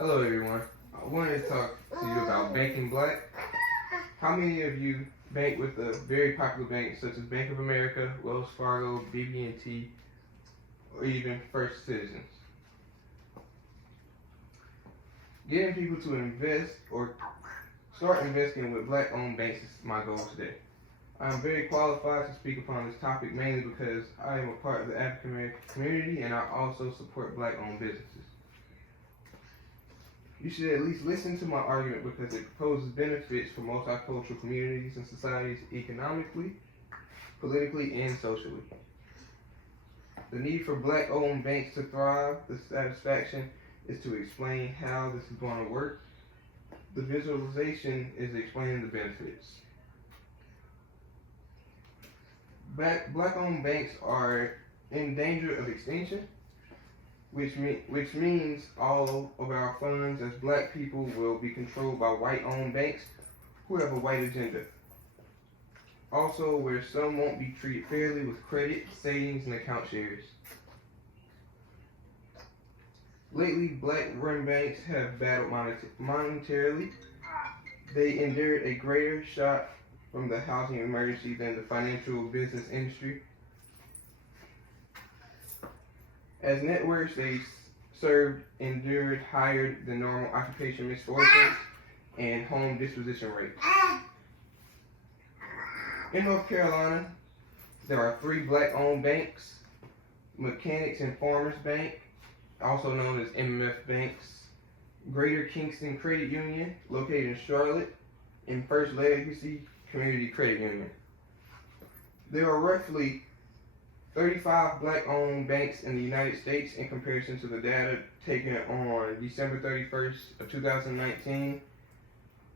Hello everyone. I wanted to talk to you about banking black. How many of you bank with a very popular bank such as Bank of America, Wells Fargo, BB&T, or even First Citizens? Getting people to invest or start investing with black-owned banks is my goal today. I am very qualified to speak upon this topic mainly because I am a part of the African American community and I also support black-owned businesses. You should at least listen to my argument because it proposes benefits for multicultural communities and societies economically, politically, and socially. The need for black-owned banks to thrive, the satisfaction is to explain how this is going to work. The visualization is explaining the benefits. Black-owned banks are in danger of extinction, which means all of our funds as black people will be controlled by white-owned banks who have a white agenda. Also, where some won't be treated fairly with credit, savings, and account shares. Lately, black-run banks have battled monetarily. They endured a greater shock from the housing emergency than the financial business industry. As networks they served endured higher than normal occupation misfortunes and home disposition rates. In North Carolina, there are 3 black-owned banks: Mechanics and Farmers Bank, also known as MMF Banks, Greater Kingston Credit Union, located in Charlotte, and First Legacy Community Credit Union. There are roughly 35 black-owned banks in the United States in comparison to the data taken on December 31st of 2019.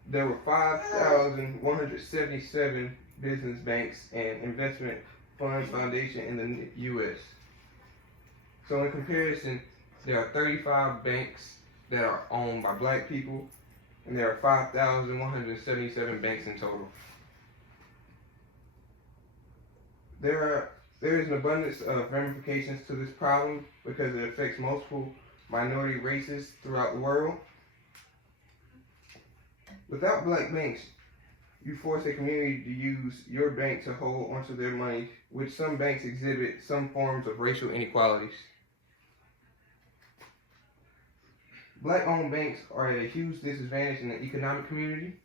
There were 5,177 business banks and investment funds foundation in the U.S. So in comparison, there are 35 banks that are owned by black people, and there are 5,177 banks in total. There is an abundance of ramifications to this problem because it affects multiple minority races throughout the world. Without black banks, you force a community to use your bank to hold onto their money, which some banks exhibit some forms of racial inequalities. Black-owned banks are at a huge disadvantage in the economic community.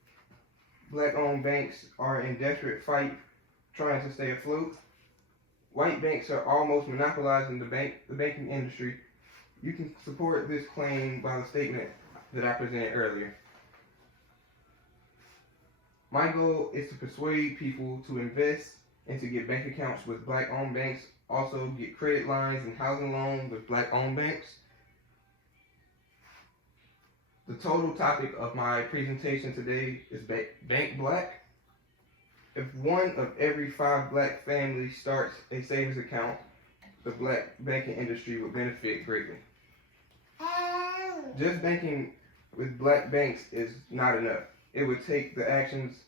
Black-owned banks are in desperate fight trying to stay afloat. White banks are almost monopolizing the banking industry. You can support this claim by the statement that I presented earlier. My goal is to persuade people to invest and to get bank accounts with black-owned banks, also get credit lines and housing loans with black-owned banks. The total topic of my presentation today is Bank Black. If 1 of every 5 black families starts a savings account, the black banking industry will benefit greatly. Just banking with black banks is not enough. It would take the actions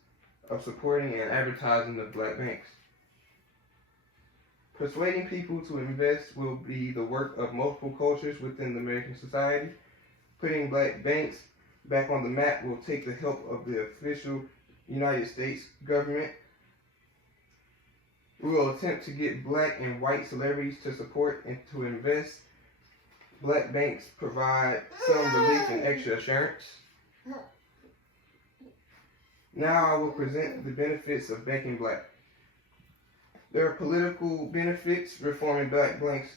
of supporting and advertising the black banks. Persuading people to invest will be the work of multiple cultures within the American society. Putting black banks back on the map will take the help of the official United States government. We will attempt to get black and white celebrities to support and to invest. Black banks provide some relief and extra assurance. Now I will present the benefits of banking black. There are political benefits. Reforming black banks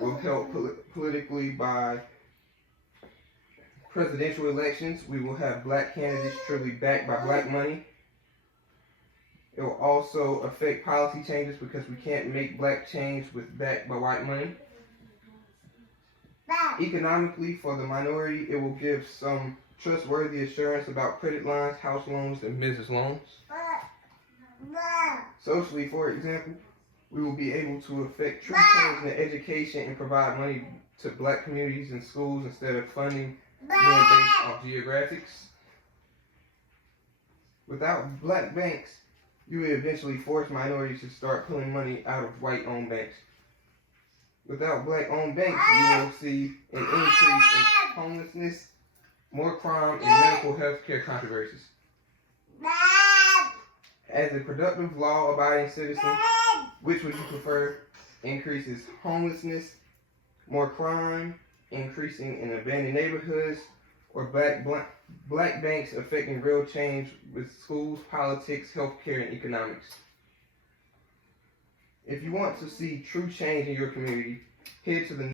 will help politically by presidential elections. We will have black candidates truly backed by black money. It will also affect policy changes because we can't make black change backed by white money. Economically, for the minority, it will give some trustworthy assurance about credit lines, house loans, and business loans. Socially, for example, we will be able to affect true change in education and provide money to black communities and schools instead of funding being based off geographics. Without black banks, you will eventually force minorities to start pulling money out of white-owned banks. Without black-owned banks, you will see an increase in homelessness more crime, and medical health care controversies. As a productive, law-abiding citizen, which would you prefer? Increases homelessness, more crime, increasing in abandoned neighborhoods, or black banks affecting real change with schools, politics, healthcare, and economics? If you want to see true change in your community, head to the